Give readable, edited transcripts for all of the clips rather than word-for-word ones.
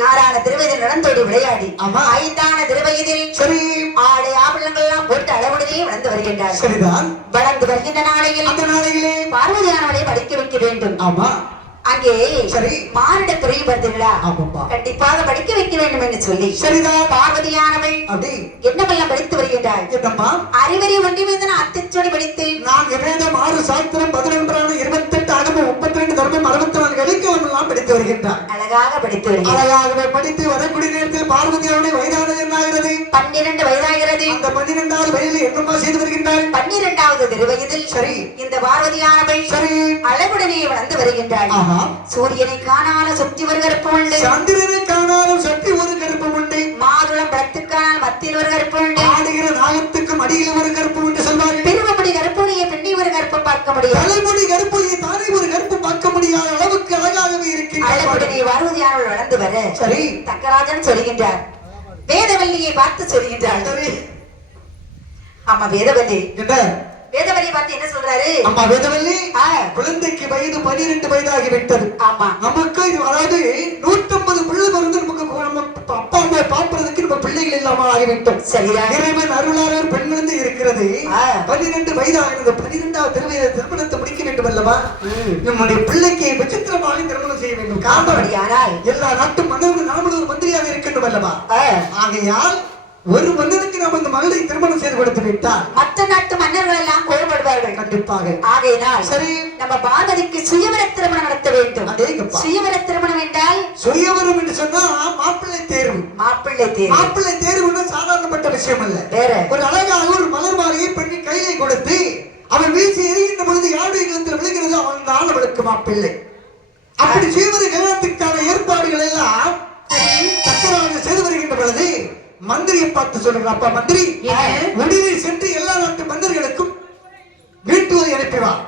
நாரான திருவயதில் நடந்தோடி விளையாடி ஐந்தான திருவயதில் சரி ஆடை ஆபரணங்கள் எல்லாம் போட்டு அளவுடனே வளர்ந்து வருகின்றார். சரிதான். வளர்ந்து வருகின்ற நாளையில் அந்த நாளையிலே பார்வதியானவளை படிக்க வைக்க வேண்டும். ஆமா. அங்கே சரி மானிட துறை பார்த்தீங்களா? கண்டிப்பாக படிக்க வைக்க வேண்டும் என்று சொல்லி சரிதான். பார்வதியானவை அப்படி என்னவெல்லாம் படித்து வருகின்றார்? என்னம்மா? அறிவறி ஒன்றி மீது அத்திச்சொடி படித்து நான் வேதம் 6 சாஸ்திரம் 11 28 அகமம் 32 தர்மம் 64 இலக்கியம் எல்லாம் படித்து வருகின்றார். அழகாக படித்து வருகிறார். அழகாகவே படித்து வரக்கூடிய நேரத்தில் பார்வதியானவருடைய வயதானது என்னாகிறது? 12 வயதாகிறது. அந்த 12வது வயதில் என்னம்மா செய்து வருகின்றார்? 12வது திருவயதில் சரி இந்த பார்வதியானவை சரி அழகுடனே வளர்ந்து வருகின்றார். சூரியனை காணால சுற்றி ஒரு கருப்பு உண்டு, சந்திரனை காணாலும் சுற்றி ஒரு கருப்பு உண்டு, மாதுளம் பழத்துக்கான மத்தியில் ஒரு கருப்பு உண்டு, ஆடுகிற நாகத்துக்கும் அடியில் ஒரு கருப்பு உண்டு சொல்வார்கள். பெருமமுடி கருப்புடைய பெண்ணை ஒரு கருப்பு பார்க்க முடியும், தலைமுடி கருப்புடைய தானே ஒரு கருப்பு பார்க்க முடியாத அளவுக்கு அழகாகவே இருக்கின்ற அழகுடனே பார்வதியானவள் வளர்ந்து வர சரி தக்கராஜன் சொல்கின்றார். வேதவல்லியை பார்த்து சொல்கின்றார். ஆமா வேதவல்லி என்ன வேதவல்லி பார்த்து என்ன சொல்றாரு? அம்மா வேதவல்லி குழந்தைக்கு வயது 12 வயதாகி விட்டது. ஆமா நமக்கு இது அதாவது 150 பிள்ளை வந்து நமக்கு அப்பா அம்மா பாக்குறதுக்கு நம்ம பிள்ளைகள் இல்லாம ஆகிவிட்டோம். சரியா? இறைவன் அருளாளர் பெண் குழந்தை இருக்கிறது. 12 வயதாகிறது. 12வது திருமணத்தை முடிக்க வேண்டும் அல்லவா? நம்முடைய பிள்ளைக்கு விசித்திரமாக திருமணம் செய்ய வேண்டும். காரணம் எல்லா நாட்டு மன்னர்கள் நாமளும் ஒரு மந்திரியாக இருக்கின்றோம் அல்லவா? ஆகையால் ஒரு மன்னனுக்கு நாம் அந்த மகளை திருமணம் செய்து கொடுத்து விட்டால் மற்ற நாட்டு மன்னர்கள் எல்லாம் கோபப்படுவார்கள் கண்டிப்பாக. ஆகையினால் சரி நம்ம பார்வதிக்கு சுயவர திருமணம் நடத்த வேண்டும். சுயவர திருமணம் என்றால் சுயவரம் என்று சொன்னா மாப்பிள்ளை தேர்வு. மாப்பிள்ளை தேர்வுன்னா சாதாரணப்பட்ட விஷயம் அல்ல. வேற ஒரு அழகாக ஒரு மலர் மாலையை பெண்ணை கையை கொடுத்து அவன் வீசி எறிகின்ற பொழுது யாருடைய இல்லத்தில் விழுகிறது அவன் தான் அவளுக்கு மாப்பிள்ளை. அப்படி சுயவர கல்யாணத்துக்கான ஏற்பாடுகள் எல்லாம் தக்கராக செய்து வருகின்ற பொழுது மந்திரியை பார்த்து சொல்லுங்க, அப்பா மந்திரி உடனே சென்று எல்லா நாட்டு மந்திரிகளுக்கும் வீட்டுவதை அனுப்பிவார்.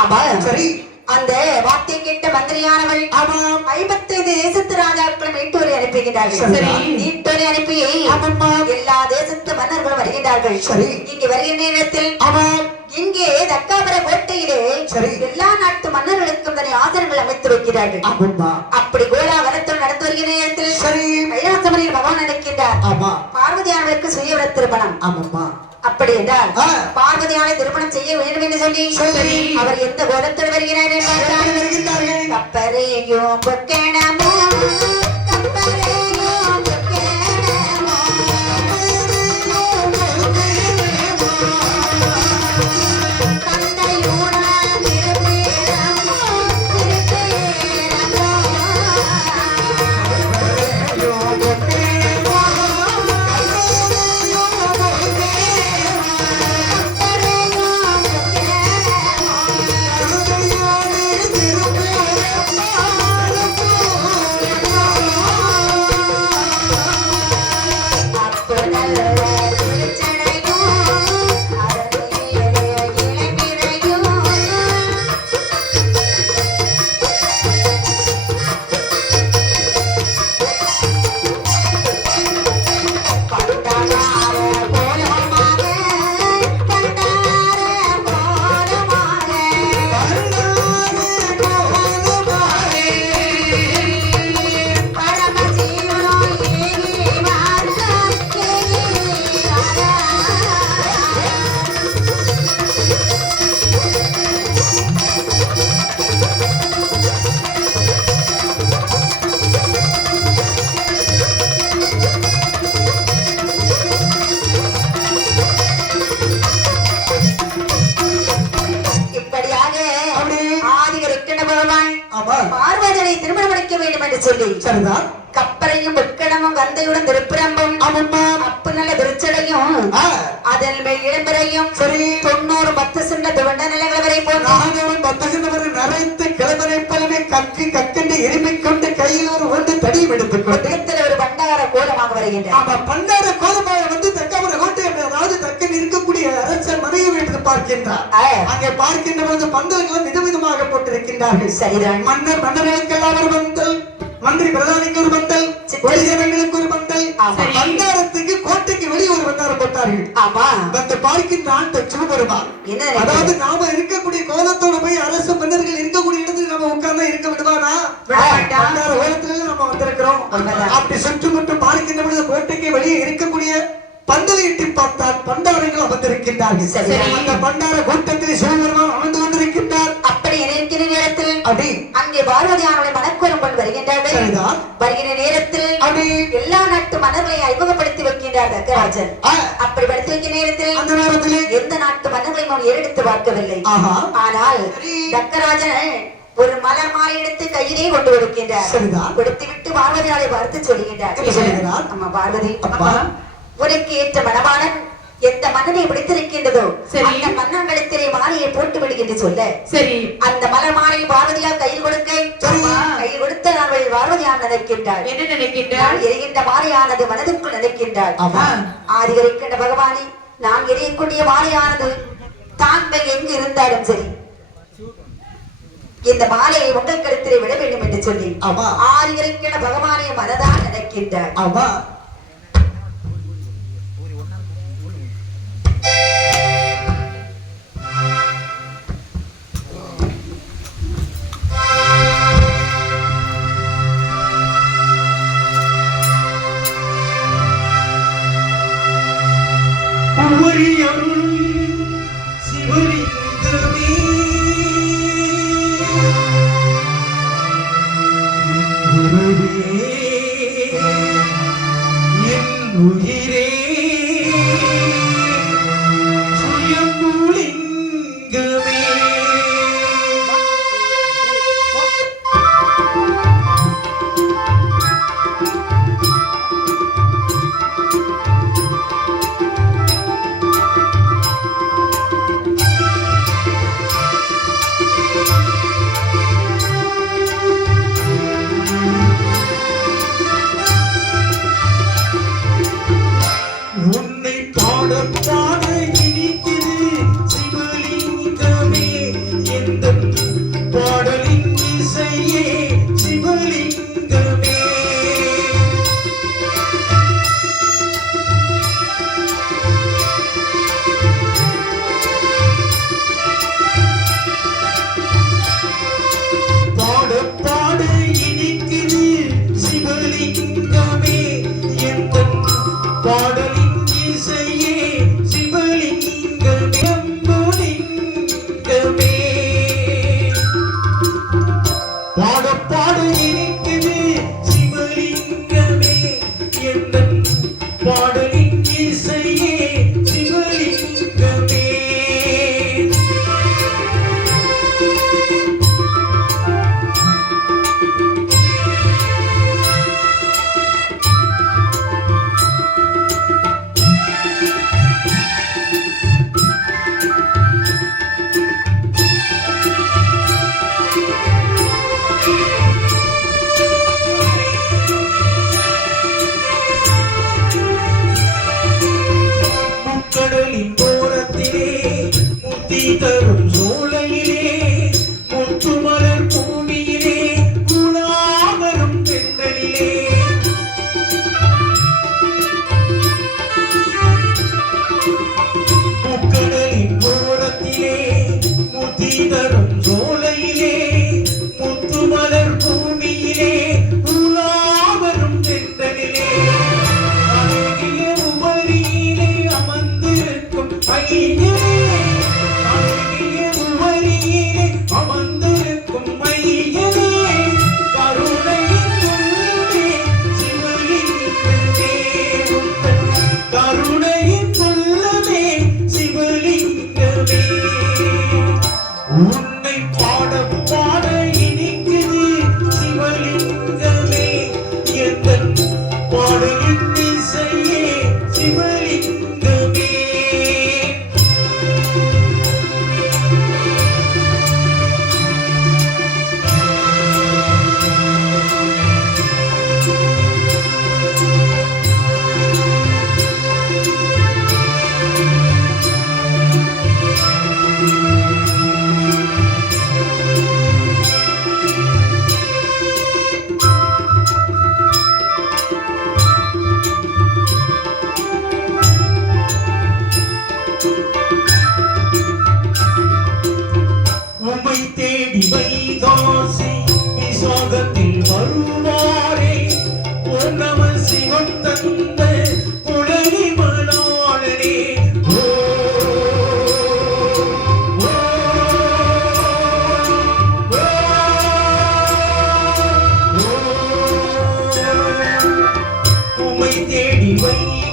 ஆமா சரி அந்த வார்த்தை கேட்ட மந்திரியானவள் ஆமா 55 தேசத்து ராஜாக்களும் வீட்டுவரை அனுப்புகிறார்கள். சரி வீட்டுவரை அனுப்பி எல்லா தேசத்து மன்னர்களும் வருகிறார்கள். சரி இங்கே வருகின்ற நேரத்தில் ஆமா இங்கே தக்காபுர கோட்டையிலே எல்லா நாட்டு மன்னர்களுக்கும் தனி ஆசனங்கள் அமைத்து வைக்கிறார்கள். அப்படி கோலாகலத்தில் நடந்து வருகிற நேரத்தில் சரி கைலாசமரியில் பகவான் நடக்கின்றார். பார்வதியானவருக்கு சுயவர திருமணம். அப்படி என்றால் பார்வதியானை திருமணம் செய்ய வேண்டும் என்று சொல்லி அவர் எந்த கோலத்தில் வருகிறார் என்றால் கப்பரையும் பொக்கணமோ பார்வதியை திருமணம் முடிக்க வேண்டும் என்று சொல்லி கப்பரையும் வெட்கடமும் கந்தையுடன் திருப்பிரம்பும் அப்பு நல்ல திருச்சடையும் அதில் இளம்பரையும் 90 10 சின்ன துவண்ட நிலங்களை வரை போன்று நிறைத்து கிளம்பரை போலவே கக்கி கக்கண்டு எரிமை கொண்டு கையில் ஒரு ஒன்று தடியும் எடுத்துக் கொண்டு ஒரு பண்டார கோலமாக வருகின்ற பண்டார கோலமாக வந்து தக்காபுர கோட்டை அதாவது தக்கன் இருக்கக்கூடிய அரசர் மனைவி என்று பார்க்கின்றார். அங்கே பார்க்கின்ற பொழுது பந்தல்களும் விதவிதமாக போட்டிருக்கின்றார்கள். சரிதான். மன்னர்களுக்கெல்லாம் ஒரு பந்தல், மந்திரி பிரதானிக்கு ஒரு பந்தல், ஒளிஜனங்களுக்கு ஒரு பந்தல், பந்தாரத்துக்கு கோட்டைக்கு வெளியே ஒரு பந்தாரம் போட்டார்கள். ஆமா அந்த பார்க்கின்ற ஆண்ட சிவபெருமான் அதாவது நாம இருக்கக்கூடிய கோலத்தோடு போய் அரசு மன்னர்கள் இருக்கக்கூடிய இடத்துல நம்ம உட்கார்ந்தா இருக்க விடுவானா? பண்டார கோலத்துல நம்ம வந்திருக்கிறோம். அப்படி சுற்றுமுற்றும் பார்க்கின்ற பொழுது கோட்டைக்கு வெளியே இருக்கக்கூடிய பந்தலை எட்டி பார்த்தால் பண்டாரங்கள் அமர்ந்திருக்கின்றார்கள். அந்த பண்டார கூட்டத்தில் சிவபெருமான் அமர்ந்து கொண்டிருக்கின்றார். அப்படி இருக்கிற நேரத்தில் அப்படி அங்கே பார்வதியானுடைய மனக்குரம்பல் வருகின்றார்கள். வருகிற நேரத்தில் அப்படி எல்லா நாட்டு மன்னர்களையும் அறிமுகப்படுத்தி வைக்கின்றார் தக்கராஜன். அப்படி படுத்தி வைக்கிற நேரத்தில் அந்த நேரத்தில் எந்த நாட்டு மன்னர்களையும் அவன் ஏறெடுத்து பார்க்கவில்லை. ஆனால் தக்கராஜன் ஒரு மலர் மாலை எடுத்து கையிலே கொண்டு கொடுக்கின்றார். கொடுத்து விட்டு பார்வதியாலை பார்த்து சொல்லுகின்றார், அம்மா பார்வதி, உனக்கு ஏற்ற மணவாளன் எந்த மன்னனை பிடித்திருக்கின்றதோ அந்த மன்னங்களிடத்திலே மாலையை போட்டு விடுகின்ற சொல்ல சரி அந்த மலர் மாலை பார்வதியால் கையில் கொடுக்க கையில் கொடுத்த நாங்கள் பார்வதியால் நினைக்கின்றாள். என்ன நினைக்கின்றாள்? எரிகின்ற மாலையானது மனதுக்குள் நினைக்கின்றாள். ஆதிகரிக்கின்ற பகவானி, நான் எரியக்கூடிய மாலையானது தாங்கள் எங்கு இருந்தாலும் சரி இந்த மாலையை உங்கள் கருத்திலே விட வேண்டும் என்று சொல்லி ஆதிகரிக்கின்ற பகவானை மனதால் நினைக்கின்றாள்.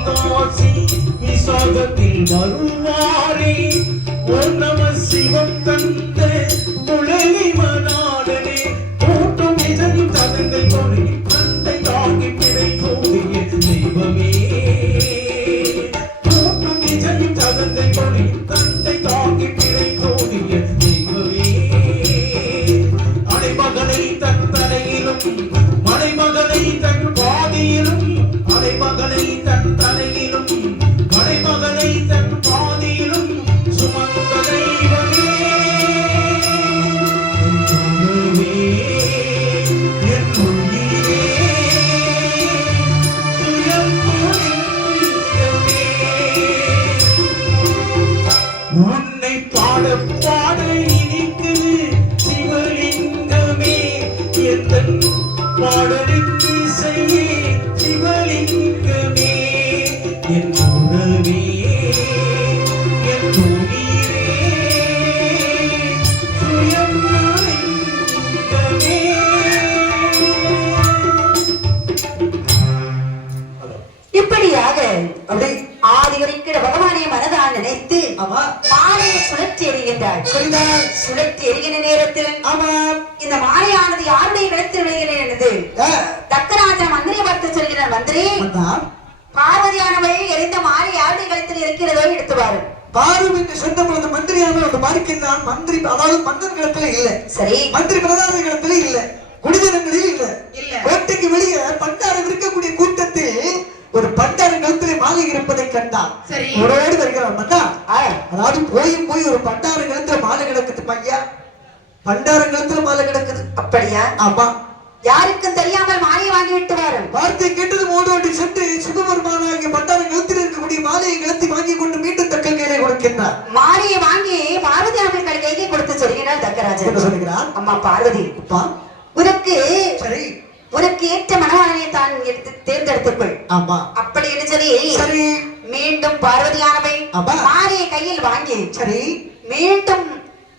காசி விசாகத்தில் வருவாரே ஓம் நம சிவம் தந்த துளவி மனாடனே கூட்டும் விஜயும் தகந்தை கொடி தந்தை தாங்கி பிழை கூடிய தெய்வமே கூட்டும் விஜயும் தகந்தை கொடி தந்தை தாங்கி பிழை கூடிய தெய்வமே அடைமகனை தன் தலையிலும் மலைமகனை தன் பாதியிலும் அடைமகனை தன் தலையிலும் மலைமகனை தன் பாதியிலும் சுமந்த தெய்வமே என் உயிரே, சுயம் புரிந்தமே. உன்னை பாட பாட இனிக்குது சிவலிங்கமே எந்தன் பாடலுக்கு இசையே சிவலிங்கமே என் உறவே என் உயிரே சுயம் லிங்கமே. இப்படியாக அப்படி ஆதிகரிக்கிற பகவானை மனதால் நினைத்து ஆமா மாலையை சுழற்றி எறிகின்றாள். சரிதான் சுழற்றி எறிகிற நேரத்தில் ஆமா இந்த மாலையானது யாருடைய கழுத்தில் விழுகிறது? தக்கராஜன் மந்திரியை பார்த்து சொல்கிறார், மந்திரி வந்தான் பார்வதியானவள் எரிந்த மாலை யாருடைய கழுத்தில் இருக்கிறதோ எடுத்து பாரு. பாரும் என்று சொன்ன பொழுது மந்திரியான ஒரு பார்க்கின்றான். மந்திரி அதாவது மன்னன் இடத்துல இல்ல, சரி மந்திரி பிரதான இடத்துல இல்ல, குடிஜனங்களில் இல்ல. இல்ல. கோட்டைக்கு வெளியே பண்டாரம் இருக்கக்கூடிய கூட்டத்தில் ஒரு பண்டார கழுத்திலே மாலை இருப்பதை கண்டான். சரி. உடனே வருகிறான். மன்னா ஆ, அதாவது போய் ஒரு பண்டார கழுத்துல மாலை கிடக்குது பையா, பண்டார கழுத்துல மாலை கிடக்குது. அப்படியா? ஆமா யாருக்கும் தெரியாமல் மாலையை வாங்கி விட்டு வாரு. வார்த்தை கேட்டது ஓடோடி சென்று சிவபெருமானாகிய பண்டார கழுத்தில் இருக்கக்கூடிய மாலையை கழுத்தி வாங்கி கொண்டு மீண்டும் தக்க கையிலே கொடுக்கின்றார். மாலையை வாங்கி பார்வதியானவள் கையை கொடுத்து சொல்கிறார் தக்கராஜன். என்ன சொல்லுகிறார்? அம்மா பார்வதி, அப்பா உனக்கு சரி உனக்கு ஏற்ற மனவாளனை தான் எடுத்து தேர்ந்தெடுத்துக்கொள். ஆமா அப்படி என்று சொல்லி சரி மீண்டும் பார்வதியானவை அப்பா. மாலையை கையில் வாங்கி சரி மீண்டும்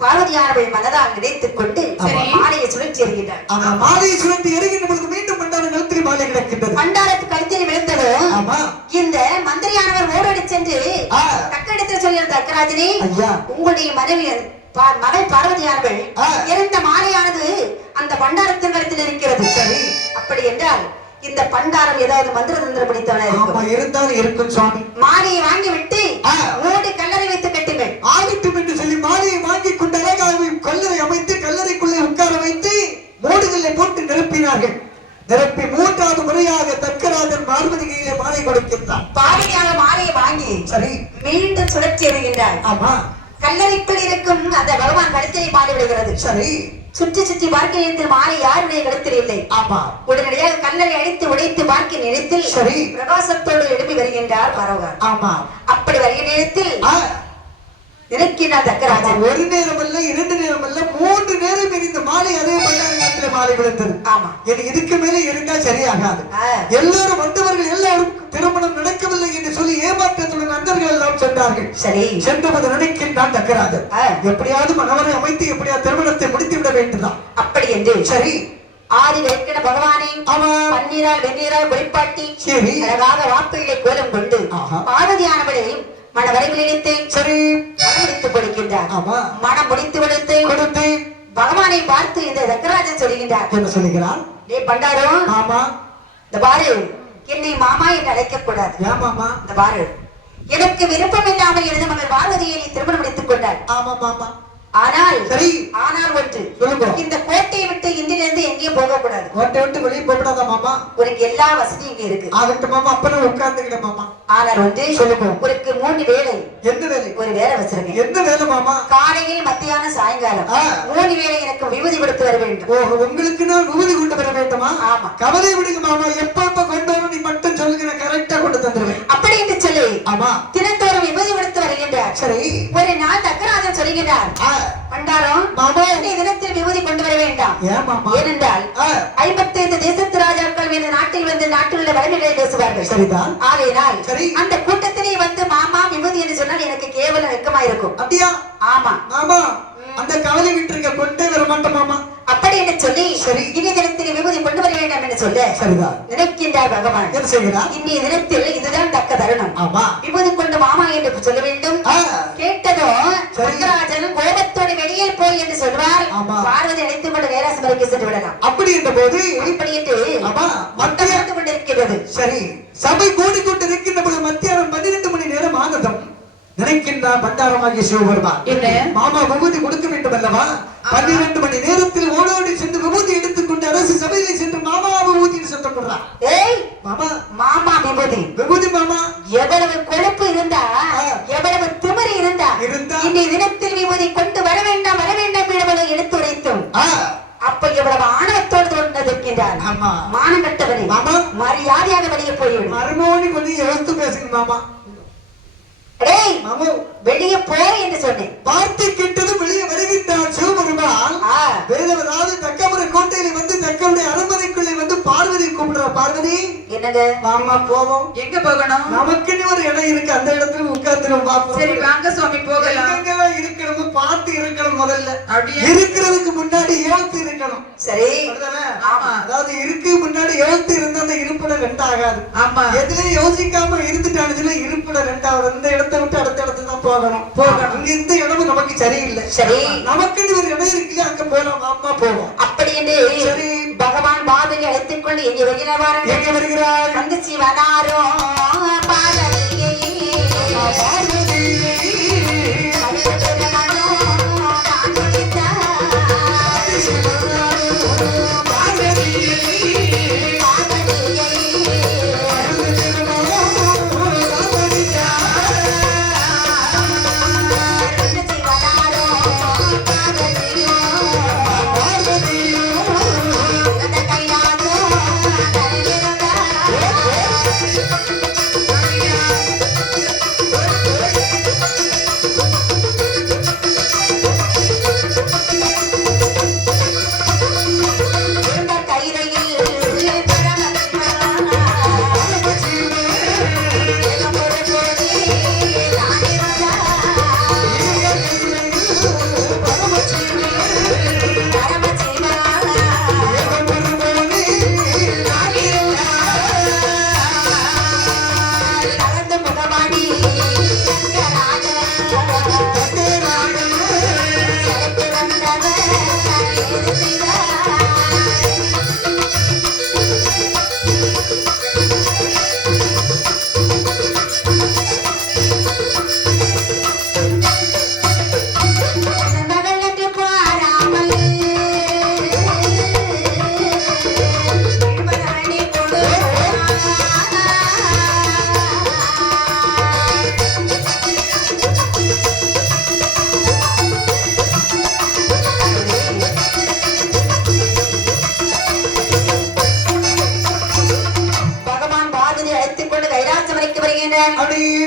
பார்வதியானவை மனதால் நினைத்துக் கொண்டு ஆமா. மாலையை சுழற்சி எறிகிறார். ஆமா மாலையை சுழற்றி எரிகின்ற பொழுது மீண்டும் பண்டார கழுத்தில் மாலை கிடக்கின்றது. பண்டாரத்து கழுத்தில் விழுந்தது. ஆமா இந்த மந்திரியானவர் ஓடோடி சென்று ஆ. தக்கெடுத்து சொல்லிய தக்கராஜனே, ஐயா உங்களுடைய மனைவி மகள் பார்வதியானவள் ஆ. எரிந்த மாலையானது அந்த பண்டாரத்தின் கழுத்தில் இருக்கிறது. சரி அப்படி என்றால் இந்த பண்டாரம் ஏதாவது மந்திர தந்திரம் பிடித்தவனா ஆமா இருக்கும். இருந்தாலும் இருக்கும் சுவாமி. மாலையை வாங்கி விட்டு ஆ. ஓடி கல்லறை வைத்து கட்டுங்கள். ஆகட்டும் என்று சொல்லி மாலையை வாங்கி கொண்டு அழகாக கல்லறை அமைத்து கல்லறைக்குள்ளே உட்கார வைத்து மூடுகளை போட்டு நிரப்பினார்கள். நிரப்பி மூன்றாவது முறையாக தக்கராஜன் பார்வதி கையிலே மாலை கொடுக்கின்றான். பார்வதியாக மாலையை வாங்கி சரி மீண்டும் சுழற்சி எறிகின்றார். ஆமா கல்லறைக்குள் இருக்கும் அந்த பகவான் கழுத்திலே மாலை விடுகிறது. சரி சுற்றி சுற்றி பார்க்க நினைத்து மாலை யாருடைய கழுத்தில் இல்லை. ஆமா உடனடியாக கல்லறை அடித்து உடைத்து பார்க்க நினைத்தில் சரி. பிரகாசத்தோடு எழுப்பி வருகின்றார் பரவகார். ஆமா அப்படி வருகிற நேரத்தில் ஆ. நினைக்கிறார் தக்கராஜன். ஒரு நேரம் அல்ல 2 நேரம் அல்ல 3 நேரம் இந்த மாலை அதே பண்டார கழுத்திலே மாலை விழுந்தது. ஆமா. இது இதுக்கு மேலே இருந்தா சரியாகாது. ஆ. எல்லாரும் வந்தவர்கள் எல்லாரும் திருமணம் நடக்கவில்லை என்று சொல்லி ஏமாற்றத்துடன் நண்பர்கள் எல்லாம் சென்றார்கள். சரி சென்றபோது நினைக்கின்றான் தக்கராஜன், ஆ. எப்படியாவது மனவரை அமைத்து எப்படியாவது திருமணத்தை முடித்து விட வேண்டுதான். அப்படி என்று சரி ஆதி வைக்கிற பகவானை அவன் பன்னீரால் வெந்நீரால் குளிப்பாட்டி சரி அழகாக வாப்பிள்ளை கோலம் கொண்டு ஆஹா. பார்வதியானவளை மனவரைவில் நினைத்து சரி மனம் முடித்து கொடுக்கின்றார். ஆமா மனம் முடித்து கொடுத்து கொடுத்து பகவானை பார்த்து இந்த தக்கராஜன் சொல்லுகின்றார், என்ன சொல்லுகிறான்? டே பண்டாரம், ஆமா இந்த பாரு என்னை மாமா என்று அழைக்க கூடாது. ஏன் மாமா? இந்த பாரு எனக்கு விருப்பம் இல்லாமல் எனது மகள் பார்வதியை நீ திருமணம் முடித்துக் கொண்டாள். ஆமா மாமா ஆனால் சரி ஆனால் ஒன்று, சொல்லுங்க. இந்த கோட்டையை விட்டு இன்றிலிருந்து எங்கேயும் போக கூடாது. கோட்டை விட்டு வெளியே போகக்கூடாதா மாமா? உனக்கு எல்லா வசதியும் இங்க இருக்கு. ஆகட்டும் மாமா, அப்பதான் உட்கார்ந்துக்கிட்ட மாமா. ஆனால் ஒன்று சொல்லுங்க. உனக்கு 3 வேளை எந்த வேலை? ஒரு வேலை வச்சிருக்கேன். எந்த வேலை மாமா? காலையில் மத்தியானம் சாயங்காலம் ஆ. 3 வேளை எனக்கு விபூதி கொடுத்து வர வேண்டும். ஓ உங்களுக்கு நான் விபூதி கொண்டு வர வேண்டுமா? ஆமா. கவலை விடுங்க மாமா, எப்ப கொண்டு வரணும் நீ மட்டும் சொல்லுங்க, நான் கரெக்டா கொண்டு தந்துருவேன். அப்படி என்று சொல்லி ஆமா தினந்தோறும் விபூதி கொடுத்து வருகின்றார். சரி ஒரு நாள் தக்கராஜன் சொல்லுகிறார், ஆ. பண்டாரம் மாமா. இன்றைய தினத்தில் விபூதி கொண்டு வர வேண்டாம். ஏன் மாமா? ஏனென்றால் ஆ. 55 தேசத்து ராஜாக்கள் மீது நாட்டில் வந்து நாட்டில் உள்ள வடநிலை பேசுவார்கள். சரிதான். ஆகையினால் சரி. அந்த கூட்டத்திலே வந்து மாமா விபூதி என்று சொன்னால் எனக்கு கேவலம் வெக்கமா இருக்கும். அப்படியா? ஆமா மாமா அந்த கவலை விட்டுருங்க, கொண்டே வர மாட்டோம் மாமா. அப்படி என்று சொல்லி சரி. இன்றைய தினத்தில் விபூதி கொண்டு வர வேண்டும் என்று சொல்ல சரிதான். நினைக்கின்றார் பகவான். என்ன செய்கிறார்? இன்றைய தினத்தில் இதுதான் தக்க தருணம். ஆமா. விபூதி கொண்டு மாமா என்று சொல்ல வேண்டும். ஆ. கேட்டதும் சரி. சங்கராஜன் கோபத்தோடு வெளியே போய் என்று சொல்வார். ஆமா. பார்வதி அழைத்துக் கொண்டு வேராசமரைக்கு சென்று விடலாம். அப்படி என்ற போது அப்படி என்று ஆமா மட்டம் நடந்து கொண்டிருக்கிறது. சரி, சபை கூடிக்கொண்டிருக்கின்ற பொழுது மத்தியானம் 12 மணி நேரம் ஆனதும் நினைக்கின்றார் பண்டாரமாகிய சிவபெருமான். என்ன? மாமா விபூதி கொடுக்க வேண்டும் அல்லவா? 12 மணி நேரத்தில் ஓடோடி சென்று விபூதி எடுத்துக்கொண்டு அரசு சபையிலே சென்று மாமா விபூதி சத்தம் போடுறார். ஏய் மாமா மாமா விபூதி விபூதி மாமா எவ்வளவு கொழுப்பு இருந்தா எவ்வளவு திமிரு இருந்தா இன்றைய தினத்தில் விபூதி கொண்டு வர வேண்டாம் எவ்வளவு எடுத்துரைத்தும் அப்ப எவ்வளவு ஆணவத்தோடு தோன்றிருக்கின்றார். ஆமா. மானம் கட்டவனே மாமா மரியாதையாக வெளியே போய்விடும். மறுமோனி கொஞ்சம் யோசித்து பேசுங்க மாமா. டேய் மாமா வெளியே போய் என்று சொன்னேன். வார்த்தை கேட்டதும் வெளியே வருகின்றார் சிவபெருமான். வேதவராது தக்கமுறை கோட்டையில வந்து தக்கமுடைய அரண்மனைக்குள்ளே வந்து பார்வதி கூப்பிடுறார். பார்வதி என்னங்க மாமா போவோம். எங்க போகணும்? நமக்குன்னு ஒரு இடம் இருக்கு, அந்த இடத்துல உட்கார்ந்துரும் பாப்போம். சரி வாங்க சுவாமி போகலாம். எங்கெல்லாம் இருக்கணும் பார்த்து இருக்கணும். முதல்ல அப்படியே இருக்கிறதுக்கு முன்னாடி எழுத்து இருக்கணும். சரி அப்படிதானே? ஆமா. அதாவது இருக்கு முன்னாடி எழுத்து இருந்தா அந்த இருப்புட ரெண்டு ஆகாது. ஆமா. எதுலயும் யோசிக்காம இருந்துட்டானுச்சுன்னா இருப்புட ரெண்டாவது. இந்த இடத்தை விட்டு அடுத்த இடத்துக்கு தான் போகணும். இங்க இந்த இடம் நமக்கு சரியில்லை. சரி நமக்குன்னு ஒரு இடம் இருக்குல்ல, அங்க போலாம். அம்மா போவோம். அப்படி என்று சரி. பகவான் பாதனை அழைத்துக் கொண்டு எங்கே வருகிறார்? எங்க வருகிறார்? வந்து சிவனாரோ பாதனையை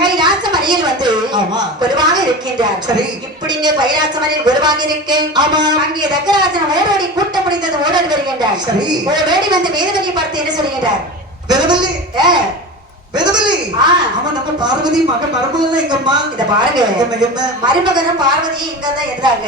கைலாசமலையில் வந்து குருவாக இருக்கின்றார். இப்படிங்க கைலாசமலையில் குருவாக இருக்கேன். அங்கே தக்கராஜன் ஓடோடி கூட்டம் முடிந்தது ஓடோடி வருகின்றார். ஓடோடி வந்து வேதவதியை பார்த்து என்ன சொல்கின்றார்? வேதவல்லி வேதவல்லி ஆமா நம்ம பார்வதி மகன் மருமகன் எங்கம்மா? இத பாருங்க, மருமகனும் பார்வதியும் இங்க தான் இருந்தாங்க.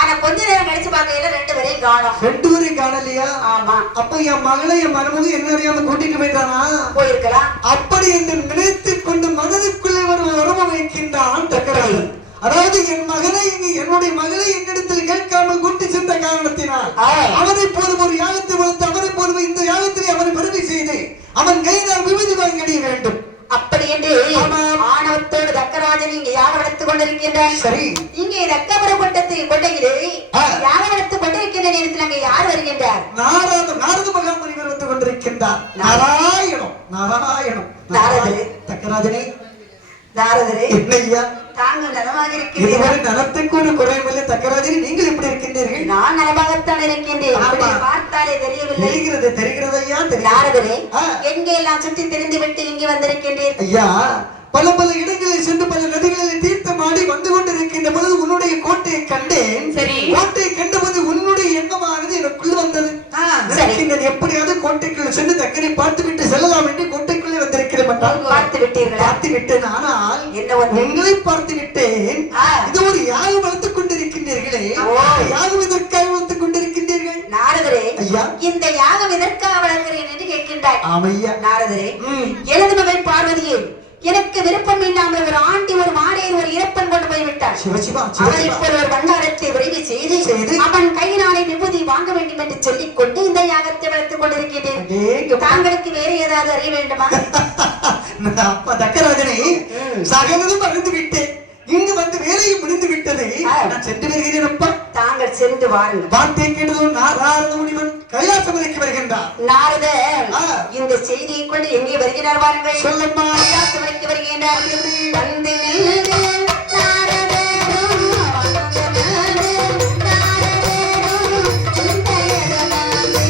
ஆனா கொஞ்ச நேரம் கழிச்சு பார்க்கையில ரெண்டு பேரையும் காணோம். ரெண்டு பேரையும் காணலையா? ஆமா. அப்ப என் மகளை என் மருமகன் என்ன அறியாம கூட்டிட்டு போயிட்டானா? போயிருக்கலாம். அப்படி என்று நினைத்துக் கொண்டு மனதுக்குள்ளே ஒரு உறவு வைக்கின்றான் தக்கராஜன். அதாவது என் மகனை என்னுடைய மகளை என்னிடத்தில் கேட்காமல் கூட்டி சென்ற காரணத்தினால் அவனை போதும் ஒரு யாகத்தை வளர்த்து அவனை போதும் இந்த யாகத்திலே அவனை பெருமை செய்து அவன் கையினால் விபதி வாங்கி வேண்டும். அப்படி என்று ஆணவத்தோடு தக்கராஜன் இங்கே யாகம் நடத்திக் கொண்டிருக்கின்றார். சரி. இங்கே தக்கபுரம் கொட்டையிலே யாகம் நடத்திக் கொண்டிருக்கின்ற நேரத்தில் அங்கே யார் வருகின்றார்? நாரத மகாமுனிவர் வந்து கொண்டிருக்கின்றார். நாராயணம் நாராயணம் தக்கராஜனே நாரதரே என்னையா தாங்கள் நலமாக இருக்கிறீர்கள்? நலத்துக்கு ஒரு குறைவில்லை தக்கராஜனே. நீங்கள் எப்படி இருக்கின்றீர்கள்? நான் நலமாகத்தான் இருக்கின்றேன். பார்த்தாலே தெரியவில்லை. தெரிகிறது ஐயா. நாரதரே எங்கே எல்லாம் சுற்றி தெரிந்து விட்டு இங்கே வந்திருக்கின்றீர்கள்? ஐயா பல பல இடங்களில் சென்று பல நதிகளில் தீர்த்தமாடி வந்து கொண்டிருக்கின்ற பொழுது உன்னுடைய கோட்டையை கண்டேன். கோட்டையை கண்டபோது உன்னுடைய எண்ணமானது எனக்குள் வந்தது. எப்படியாவது கோட்டைக்குள்ள சென்று தக்கரை பார்த்து விட்டு செல்லலாம் என்று கோட்டைக்குள்ளே வந்திருக்கிறேன். பார்த்து விட்டீர்களா? பார்த்து விட்டேன். ஆனால் உங்களை பார்த்து விட்டேன். இது ஒரு யாகம் வளர்த்துக் கொண்டிருக்கின்றீர்களே, யாகம் இதற்காக வளர்த்துக் கொண்டிருக்கிறீர்கள். நாரதரே, ஐயா. இந்த யாகம் எதற்காக வழங்குகிறேன் என்று கேட்கின்றாய். ஆமையா. நாரதரே, ம். எனது மகள் பார்வதியே, எனக்கு விருப்பம் இல்லாமல் ஒரு ஆண்டி ஒரு மாடையில் ஒரு இறப்பன் கொண்டு போய்விட்டார். சிவசிவா அவர் இப்போது ஒரு பண்டாரத்தை விரைவு செய்து அவன் கையினாலே விபூதி வாங்க வேண்டும் என்று சொல்லிக் கொண்டு இந்த யாகத்தை வளர்த்துக் கொண்டிருக்கிறேன். தாங்களுக்கு வேறு ஏதாவது அறிய வேண்டுமா? அப்பா தக்கராஜனே, சகலதும் அறிந்து விட்டேன். இங்கு வந்து வேலையும் முடிந்து விட்டது. நான் சென்று வருகிறேன் அப்பா. தாங்கள் சென்று வாருங்கள். வார்த்தை கேட்டதும் நாரத முனிவன் கைலாசமலைக்கு வருகின்றார். நாரதர் இந்த செய்தியை கொண்டு எங்கே வருகிறார் வாருங்கள். சொல்லம்மா. கைலாசமலைக்கு வருகின்றார். வந்து நில்லு நாரதரும் வந்து நில்லு நாரதரும் சிந்தையதனாலே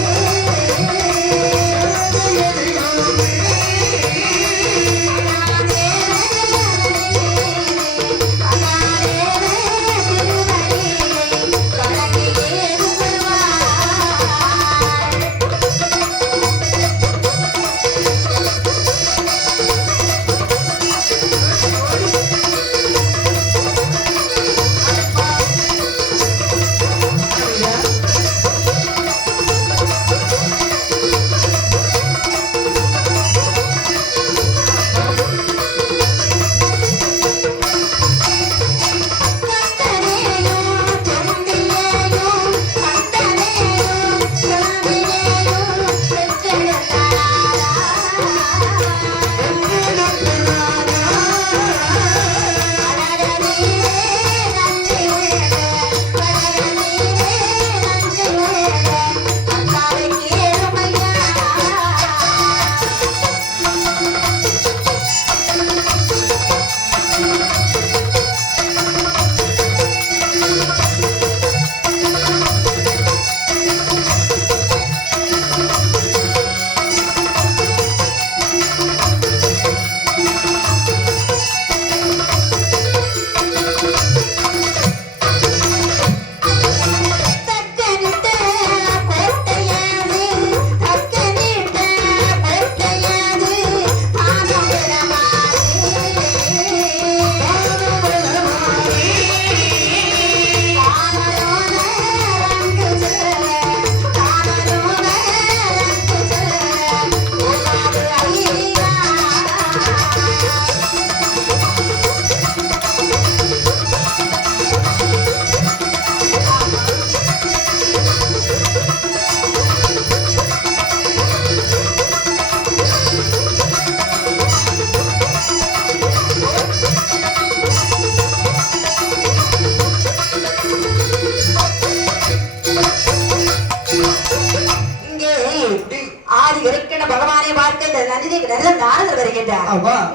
நாரதர் வருகின்றார்.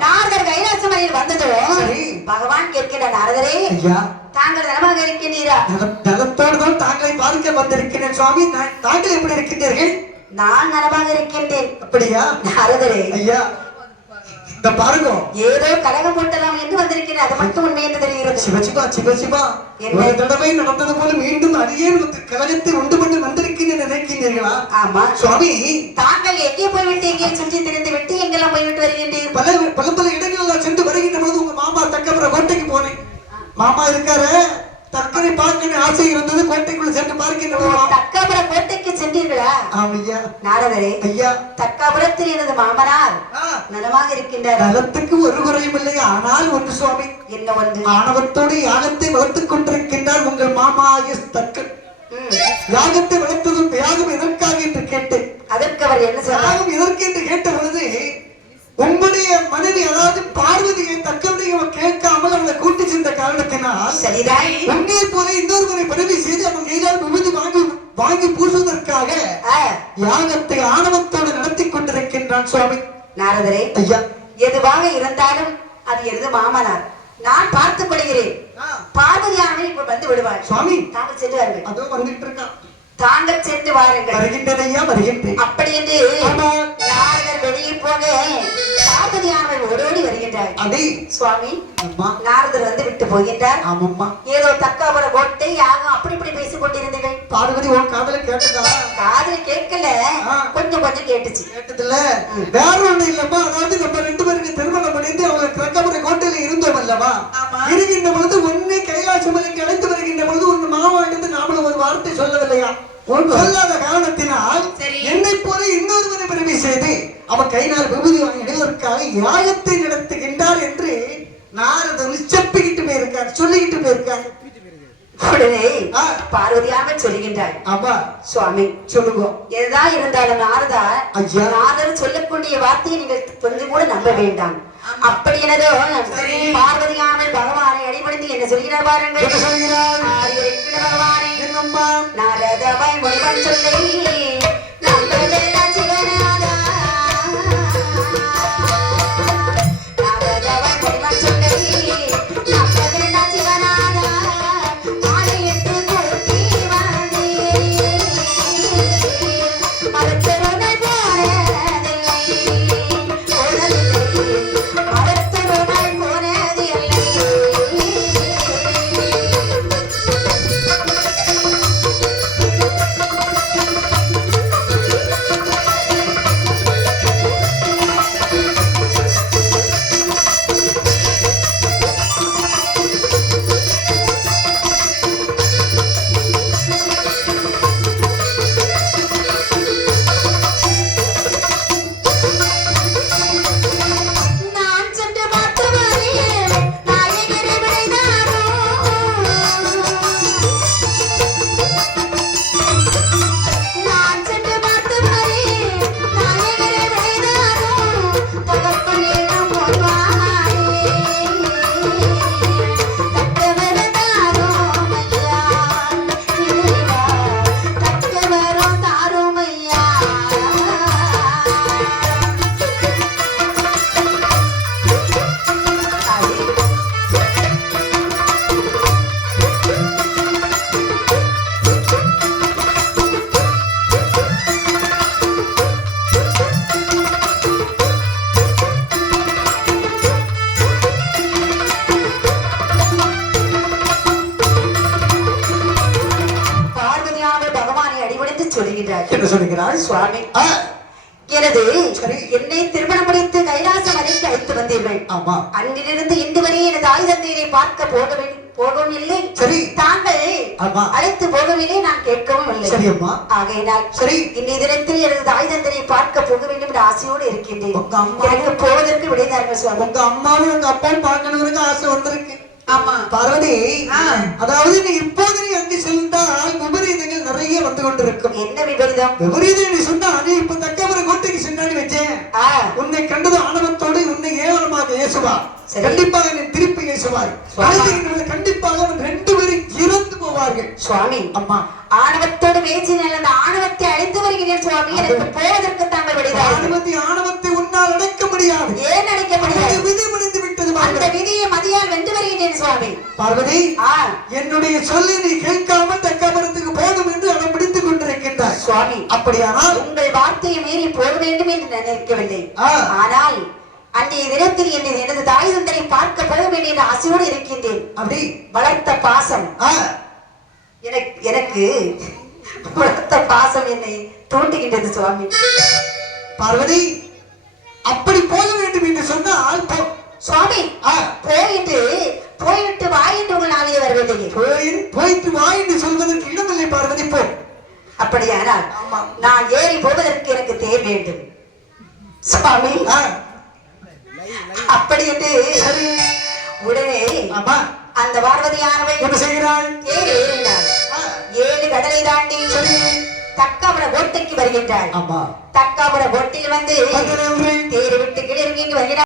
நாரதர் கைலாசமலையில் வந்ததும் பகவான் கேட்கின்ற நாரதரே, தாங்கள் நலமாக இருக்கின்றீரா? நலத்தோடு தான் தாங்களை பார்க்க வந்திருக்கிறேன் சுவாமி. தாங்கள் எப்படி இருக்கின்றீர்கள்? நான் நலமாக இருக்கின்றேன். அப்படியா? நாரதரே, ஐயா இந்த பாருங்க, ஏதோ கலகம் போட்டலாம் என்று வந்திருக்கிறேன். அது மட்டும் உண்மை என்று தெரிகிறது. சிவசிவா சிவசிவா, ஒரு தடவை நடந்தது போல மீண்டும் அதையே கலகத்தை உண்டு பண்ணி வந்திருக்கிறேன் நினைக்கின்றீர்களா? ஆமா சுவாமி. தாங்கள் எங்கே போய்விட்டு எங்கே சுற்றி திரிந்து விட்டு எங்கெல்லாம் போய்விட்டு வருகின்றீர்கள்? பல இடங்கள் சென்று வருகின்ற போது உங்க மாமா தக்கபுர கோட்டைக்கு போனேன். மாமா இருக்காரு, தக்கனை பார்க்க ஆசை இருந்தது. கோட்டைக்குள்ள சென்று பார்க்கின்ற தக்காபுர கோட்டைக்கு சென்றீர்களா? ஆமையா. நாரதரே, ஐயா, தக்காபுரத்தில் எனது மாமனார் நலமாக இருக்கின்றார். நலத்துக்கு ஒரு குறையும் இல்லை. ஆனால் ஒன்று சுவாமி. என்ன ஒன்று? ஆணவத்தோடு யாகத்தை வளர்த்துக் கொண்டிருக்கின்றார் உங்கள் மாமா தக்கன். யாகத்தை வளர்த்ததும் யாகம் எதற்காக என்று கேட்டேன். அதற்கு அவர் என்ன சொன்னார்? யாகம் எதற்கு என்று கேட்ட பொழுது, உங்களுடைய மனைவி அதாவது பார்வதியை தக்கனுடைய கேட்காமல் அவளை கூட்டி சென்ற காரணத்தினால் சரிதான் உன்னே போல இன்னொருவரை பதவி செய்து அவன் கையால் விபதி வாங்கி பூசுவதற்காக யாகத்தை ஆணவத்தோடு நடத்தி கொண்டிருக்கின்றான் சுவாமி. நாரதரே, ஐயா, எதுவாக இருந்தாலும் அது எனது மாமனார். நான் பார்த்துக் கொள்கிறேன். பார்வதியானவன் இப்ப வந்து விடுவார். சுவாமி, தாங்கள் சென்று வாருங்கள். அதோ வந்துட்டு இருக்கான். தாங்கள் சென்று வாருங்கள். வருகின்றேன் ஐயா, வருகின்றேன். அப்படி என்று நாரதர் வெளியே போக பார்வதியானவன் ஓடோடி வருகின்றார். அடே சுவாமி, அம்மா, நாரதர் வந்து விட்டு போகின்றார். ஆமாம்மா. ஏதோ தக்காபுர கோட்டை யாகம் அப்படி இப்படி பேசிக் கொண்டிருந்தீர்கள். பார்வதி உன் காதல கேட்டதா? காதல கேட்கல, கொஞ்சம் கொஞ்சம் கேட்டுச்சு. கேட்டதுல வேற ஒண்ணு இல்லம்மா. அதாவது நம்ம ரெண்டு பேருக்கு திருமணம் பண்ணிட்டு அவங்க தக்காபுர கோட்டையில இருந்தோம் அல்லவா? இருக்கின்ற பொழுது ஒன்னே கைலாசமலைக்கு அழைத்து வருகின்ற பொழுது உன் மாமா எடுத்து நாமளும் ஒரு வார்த்தை சொல்லவில்லையா? சொல்லாத காரணத்தினால் அவன் கையினால் விபூதி வாங்கி அடைவதற்காக யாகத்தை நடத்துகின்றார் என்று நாரதர் செப்பிக்கிட்டு போயிருக்கார், சொல்லிக்கிட்டு போயிருக்கார். உடனே ஆ. பார்வதியாக சொல்லுகின்றார், ஆமா சுவாமி சொல்லுங்க. எதுதான் இருந்தாலும் நாரதா, ஐயா. நாரதர் சொல்லக்கூடிய வார்த்தையை நீங்கள் கொஞ்சம் கூட நம்ப வேண்டாம். அப்படி எனதோ சரி. பார்வதியாமல் பகவானை அடிபணிந்து என்ன சொல்கிறார் பாருங்கள். என்ன சொல்கிறார்? ஆரியருக்கிற பகவானே, என்னம்மா? நாரதவை முனிவன் சொல்லை நம்பதெல்லாம் சிவனாதா. நாரதவை முனிவன் சொல்லை நம்பதெல்லாம் சிவனாதா. ஆணையிட்டு கூட்டி வந்தேன். மறுத்தருணை போனதில்லை. மறுத்தருணை போனதில்லை. நான் சென்று பார்த்து வருகிறேன். நாயகர் விடைதாரோ. நான் சென்று பார்த்து வருகிறேன். நாயகர் விடைதாரோ. தகப்பன் ஏழும் பொன்வானே. தக்கவரும் தாரோமையா. இறைவா, தக்கவரும் தாரோமையா. பார்வதியானவர் பகவானை அடிபணிந்து சொல்லுகிறார், என்ன சொல்லுகிறாள்? சுவாமி ஆ, எனது சரி. என்னை திருமணம் முடித்து கைலாச மலைக்கு அழைத்து வந்தீர்கள். ஆமா அன்றிலிருந்து இன்று வரை எனது ஆயுத தந்தையை பார்க்க போகவும் இல்லை. சரி. தாங்கள் ஆமா அழைத்து போகவில்லை, நான் கேட்கவும் இல்லை. சரி அம்மா. ஆகையினால் சரி. இன்றைய தினத்தில் எனது ஆயுத தந்தையை பார்க்க போக வேண்டும் என்ற ஆசையோடு இருக்கின்றேன். உங்க அம்மா- எனக்கு போவதற்கு விடைதார்கள் சுவாமி. உங்க அம்மாவும் உங்க அப்பாவும் பார்க்கணும்னு ஆசை வந்திருக்கு. ஆமா. பார்வதி, ஆ. அதாவது நீ இப்போது நீ அங்கு சென்றால் விபரீதங்கள் நிறைய வந்து கொண்டிருக்கும். என்ன விபரீதம்? விபரீதம் நீ சொன்னா நீ இப்ப தக்கவர கோட்டைக்கு சென்னாடி வச்சேன். ஆ, உன்னை கண்டது ஆணவத்தோடு உன்னை ஏவலமாக ஏசுவா. சரி. கண்டிப்பாக நீ திருப்பி ஏசுவாய். சுவாமி. அழைத்தவர்கள் கண்டிப்பாக அவன் ரெண்டு பேரும் இறந்து போவார்கள். சுவாமி அம்மா, ஆணவத்தோடு பேசினால் அந்த ஆணவத்தை அழைத்து வருகிறேன் சுவாமி. எனக்கு போவதற்கு தாங்கள் விடைதார்கள். ஆணவத்தை உன்னால் அடக்க முடியாது. ஏன் அழைக்க அது முடியாது? விதி முடிந்து விட்டது அந்த பார்வதி. விதியை மதியால் வென்று வருகின்றேன் சுவாமி. பார்வதி, ஆ, என்னுடைய சொல்லி நீ கேட்காமல் தக்கபரத்துக்கு போதும் என்று அடம் பிடித்துக் கொண்டிருக்கின்றாய். சுவாமி அப்படியானால் உங்கள் வார்த்தையை மீறி போக வேண்டும் என்று நினைக்கவில்லை. ஆ. ஆனால் அன்றைய தினத்தில் எனது தாய் தந்தரை பார்க்க போக வேண்டிய என்ற ஆசையோடு இருக்கின்றேன். அப்படி வளர்த்த பாசம் ஆ, எனக்கு வளர்த்த பாசம் என்னை தூண்டுகின்றது சுவாமி. பார்வதி, அப்படி போக வேண்டும் என்று சொன்னால் சுவாமி ஆ, போய்விட்டு வா என்று உங்கள் நாளில் வரவில்லையே. போயிட்டு வா என்று சொல்வதற்கு இடமில்லை பார்வதி. போ. அப்படியானால் ஆமா. நான் ஏறி போவதற்கு எனக்கு தேர் வேண்டும் சுவாமி. ஆ, அப்படி என்று சரி. உடனே ஆமா, அந்த பார்வதியானவள் என்ன செய்கிறாள்? தேர் ஏறினாள். ஆ, 7 கடலை தாண்டி தக்காபுர கோட்டைக்கு வருகின்றாள். ஆமா. தக்காபுர கோட்டையில் வந்து பதினொன்று. தேர் விட்டு கிளம்பி வருகிறாள்.